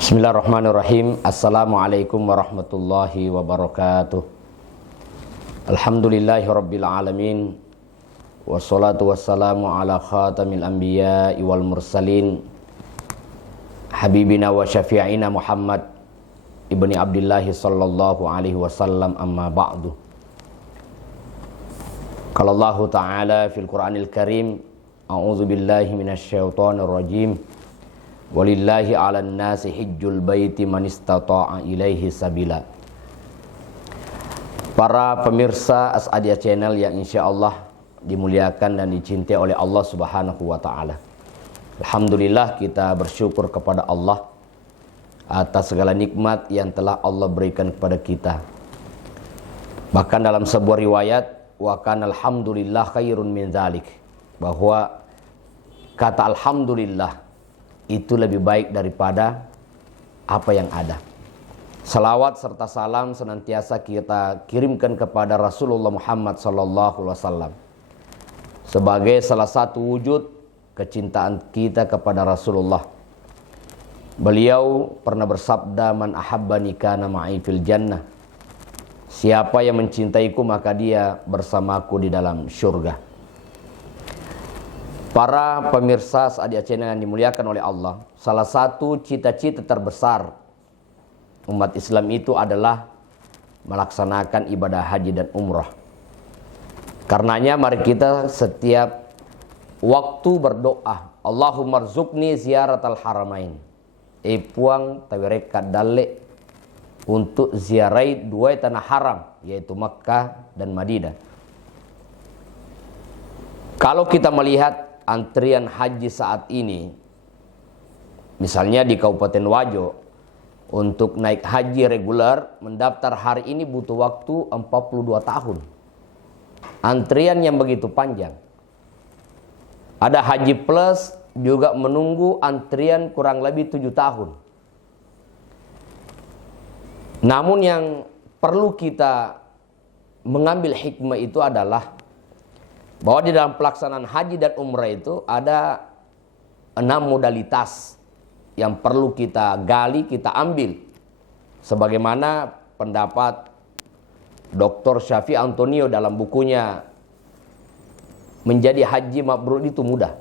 Bismillahirrahmanirrahim. Assalamualaikum warahmatullahi wabarakatuh. Alhamdulillahirabbil alamin. Wassalatu wassalamu ala khatamil anbiya'i wal mursalin. Habibina wa syafi'ina Muhammad ibni Abdullah sallallahu alaihi wasallam, amma ba'du. Qala Allah Ta'ala fil Qur'anil Karim, a'udzu billahi minasyaitonir rajim. Walillahi 'alan nasi hijjul baiti man istata'a ilaihi sabila. Para pemirsa As'adiyah Channel yang insyaallah dimuliakan dan dicintai oleh Allah Subhanahu wa taala. Alhamdulillah, kita bersyukur kepada Allah atas segala nikmat yang telah Allah berikan kepada kita. Bahkan dalam sebuah riwayat, wa kana alhamdulillah khairun min dzalik, bahwa kata alhamdulillah itu lebih baik daripada apa yang ada. Salawat serta salam senantiasa kita kirimkan kepada Rasulullah Muhammad SAW sebagai salah satu wujud kecintaan kita kepada Rasulullah. Beliau pernah bersabda, man ahabbani kana ma'i fil jannah. Siapa yang mencintaiku maka dia bersamaku di dalam syurga. Para pemirsa As'adiyah Channel yang dimuliakan oleh Allah, salah satu cita-cita terbesar umat Islam itu adalah melaksanakan ibadah haji dan umrah. Karenanya mari kita setiap waktu berdoa, Allahumma rzuqni ziyaratal haramain. Puang tawireka dalle untuk ziarai dua tanah haram, yaitu Makkah dan Madinah. Kalau kita melihat antrian haji saat ini, misalnya di Kabupaten Wajo, untuk naik haji reguler mendaftar hari ini butuh waktu 42 tahun. Antrian yang begitu panjang. Ada haji plus juga menunggu antrian kurang lebih 7 tahun. Namun yang perlu kita mengambil hikmah itu adalah bahwa di dalam pelaksanaan haji dan umrah itu ada 6 modalitas yang perlu kita gali, kita ambil. Sebagaimana pendapat Dr. Syafi Antonio dalam bukunya Menjadi Haji Mabrur itu mudah.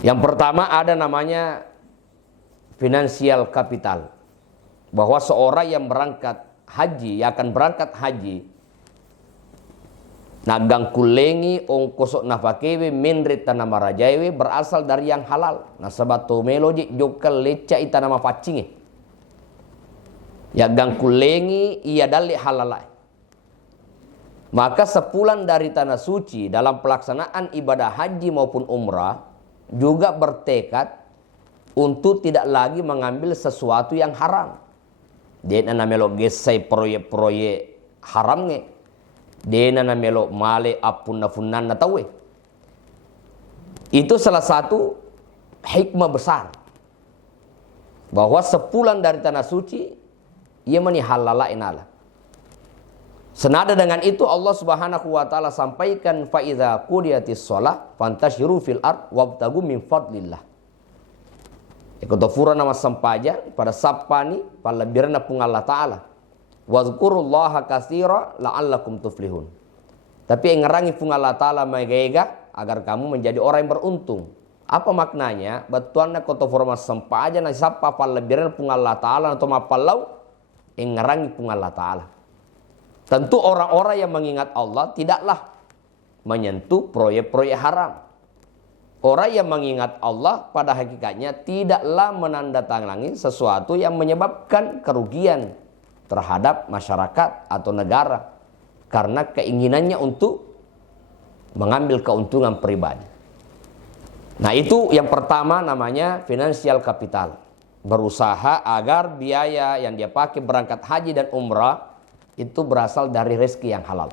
Yang pertama ada namanya financial capital. Bahwa seorang yang berangkat haji, yang akan berangkat haji, nagang kulengi ongkosok nafakewe menrit tanama rajaewe berasal dari yang halal. Nah sabato meloji jokal leca ita nama pacinge. Ya gang kulengi ia dalik halalai. Maka sepulang dari tanah suci dalam pelaksanaan ibadah haji maupun umrah juga bertekad untuk tidak lagi mengambil sesuatu yang haram. Dia namelo gesai proyek-proyek haramnya. Dena namelo male apun nafunan natawe. Itu salah satu hikmah besar, bahwa sepulang dari tanah suci ia meni halala inala. Senada dengan itu Allah Subhanahu wa taala sampaikan, fa iza qudiyatis shalah fantashiru fil ard wabtagu min fadlillah. Ikutofura nama sampaja pada sapani pada birna pung Allah taala. Wazkurullaha katsira la'allakum tuflihun. Tapi ngerangi pung Allah taala magega agar kamu menjadi orang yang beruntung. Apa maknanya? Batuanna koto forma sempaja na sapa palabiran pung Allah taala atau mapalau ngerangi pung Allah taala. Tentu orang-orang yang mengingat Allah tidaklah menyentuh proyek-proyek haram. Orang yang mengingat Allah pada hakikatnya tidaklah menandatangani sesuatu yang menyebabkan kerugian terhadap masyarakat atau negara karena keinginannya untuk mengambil keuntungan pribadi. Nah itu yang pertama namanya financial capital. Berusaha agar biaya yang dia pakai berangkat haji dan umrah itu berasal dari rezeki yang halal.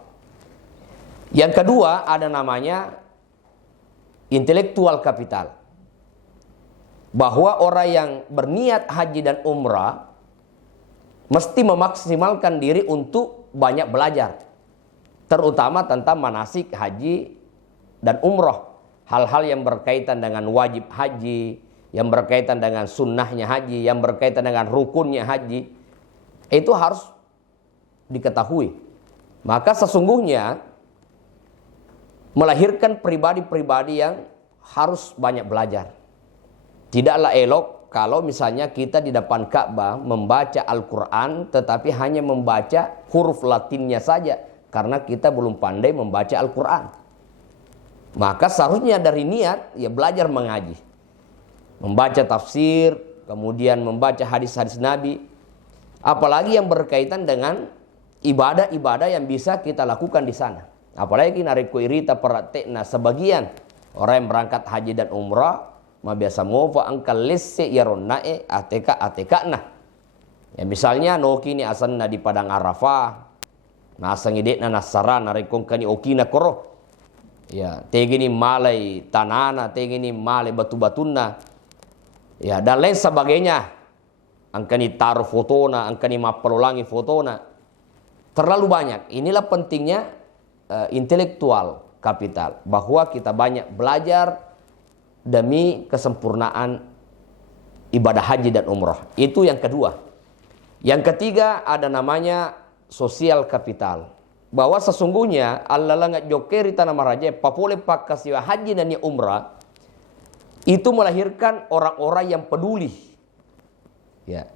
Yang kedua ada namanya intellectual capital. Bahwa orang yang berniat haji dan umrah mesti memaksimalkan diri untuk banyak belajar, terutama tentang manasik haji dan umrah, hal-hal yang berkaitan dengan wajib haji, yang berkaitan dengan sunnahnya haji, yang berkaitan dengan rukunnya haji, itu harus diketahui. Maka sesungguhnya melahirkan pribadi-pribadi yang harus banyak belajar. Tidaklah elok kalau misalnya kita di depan Ka'bah membaca Al-Quran tetapi hanya membaca huruf Latinnya saja karena kita belum pandai membaca Al-Quran. Maka seharusnya dari niat ya belajar mengaji, membaca tafsir, kemudian membaca hadis-hadis Nabi, apalagi yang berkaitan dengan ibadah-ibadah yang bisa kita lakukan di sana. Apalagi nariku irita praktekna sebagian orang yang berangkat haji dan umrah ma biasa ngofa angkal lesse yaronnae ateka nah. Ya misalnya no kini asanna di padang Arafah, nasa ngidekna nasara narikong kani okina koro. Ya, tegini malai tanana, tegini malai batu-batuna. Ya, dan lain sebagainya. Angkani taruh fotona, angkani mapelulangi fotona. Terlalu banyak. Inilah pentingnya intelektual kapital, bahwa kita banyak belajar demi kesempurnaan ibadah haji dan umrah. Itu yang kedua. Yang ketiga ada namanya sosial kapital, bahwa sesungguhnya Allah langat jokeri tanah maraja papole pakasiwa haji dan umrah itu melahirkan orang-orang yang peduli. Ya.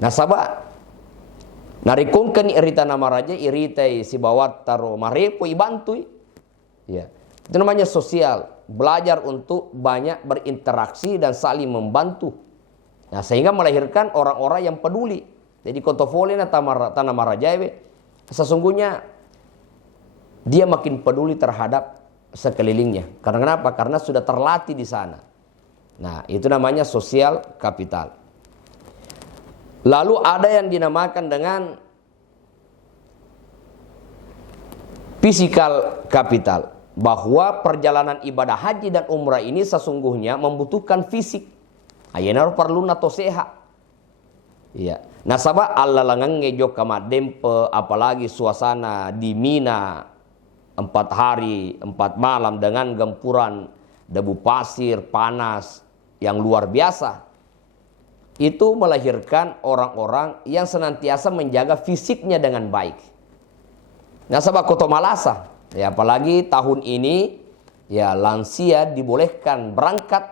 Nasabah narikungkan irita nama raja iritai si bawat taro marepo ibantui. Ya. Itu namanya sosial, belajar untuk banyak berinteraksi dan saling membantu. Nah, sehingga melahirkan orang-orang yang peduli. Jadi kotofolena tanah marajawe sesungguhnya dia makin peduli terhadap sekelilingnya. Karena kenapa? Karena sudah terlatih di sana. Nah, itu namanya sosial kapital. Lalu ada yang dinamakan dengan physical capital, bahwa perjalanan ibadah haji dan umrah ini sesungguhnya membutuhkan fisik. Ayeuna perlu nato sehat. Iya. Nasabah Allah langang ngejo kama dempe, apalagi suasana di Mina 4 hari 4 malam dengan gempuran debu pasir panas yang luar biasa. Itu melahirkan orang-orang yang senantiasa menjaga fisiknya dengan baik. Nah, sebab koto malasa, ya apalagi tahun ini ya lansia dibolehkan berangkat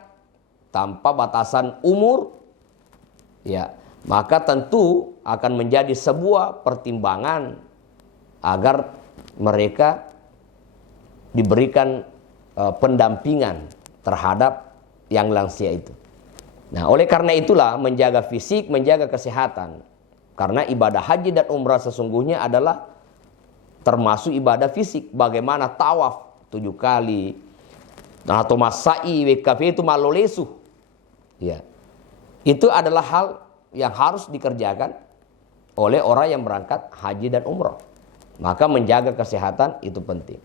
tanpa batasan umur. Ya, maka tentu akan menjadi sebuah pertimbangan agar mereka diberikan pendampingan terhadap yang lansia itu. Nah, oleh karena itulah menjaga fisik, menjaga kesehatan. Karena ibadah haji dan umrah sesungguhnya adalah termasuk ibadah fisik. Bagaimana tawaf 7 kali. Nah, atau masai WKF itu malolesu. Ya. Itu adalah hal yang harus dikerjakan oleh orang yang berangkat haji dan umrah. Maka menjaga kesehatan itu penting.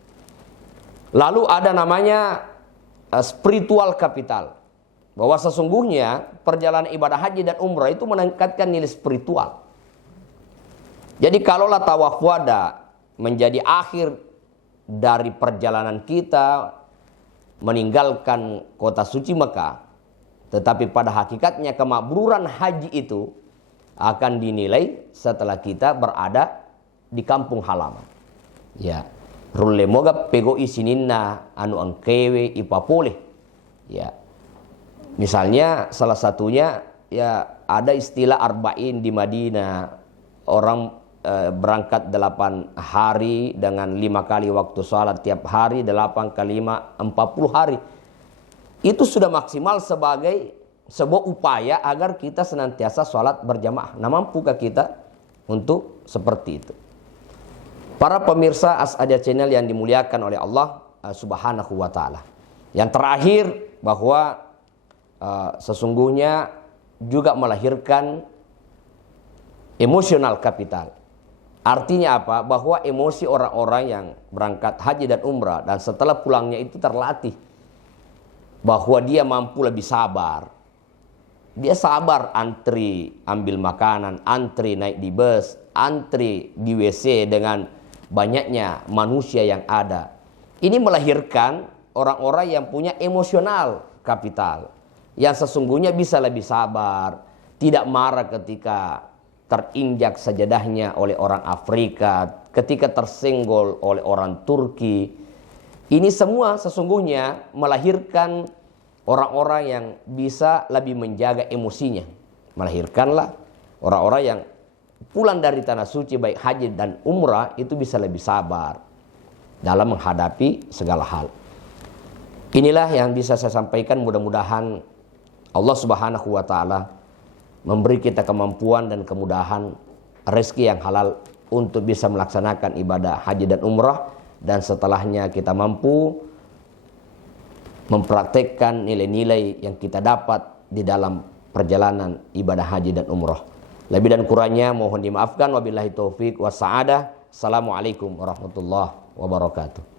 Lalu ada namanya spiritual capital. Bahwa sesungguhnya perjalanan ibadah haji dan umrah itu meningkatkan nilai spiritual. Jadi kalaulah tawaf wada menjadi akhir dari perjalanan kita meninggalkan kota suci Mekah, tetapi pada hakikatnya kemakburan haji itu akan dinilai setelah kita berada di kampung halaman. Ya, rulle moga pego isininna anu angkewe ipapole. Ya. Misalnya salah satunya ya ada istilah arba'in di Madinah. Orang berangkat 8 hari dengan 5 kali waktu sholat tiap hari, 8 kali 5 40 hari. Itu sudah maksimal sebagai sebuah upaya agar kita senantiasa sholat berjamaah. Nah, mampukah kita untuk seperti itu? Para pemirsa As-Sadia Channel yang dimuliakan oleh Allah Subhanahu wa taala. Yang terakhir bahwa sesungguhnya juga melahirkan emosional kapital. Artinya apa? Bahwa emosi orang-orang yang berangkat haji dan umrah dan setelah pulangnya itu terlatih bahwa dia mampu lebih sabar. Dia sabar antri ambil makanan, antri naik di bus, antri di WC dengan banyaknya manusia yang ada. Ini melahirkan orang-orang yang punya emosional kapital. yang sesungguhnya bisa lebih sabar, tidak marah ketika terinjak sajadahnya oleh orang Afrika, ketika tersenggol oleh orang Turki. Ini semua sesungguhnya melahirkan orang-orang yang bisa lebih menjaga emosinya. Melahirkanlah orang-orang yang pulang dari tanah suci baik haji dan umrah itu bisa lebih sabar dalam menghadapi segala hal. Inilah yang bisa saya sampaikan, mudah-mudahan Allah Subhanahu wa taala memberi kita kemampuan dan kemudahan rezeki yang halal untuk bisa melaksanakan ibadah haji dan umrah, dan setelahnya kita mampu mempraktekkan nilai-nilai yang kita dapat di dalam perjalanan ibadah haji dan umrah. Lebih dan kurangnya mohon dimaafkan. Wabillahi taufik wa sa'adah. Assalamualaikum warahmatullahi wabarakatuh.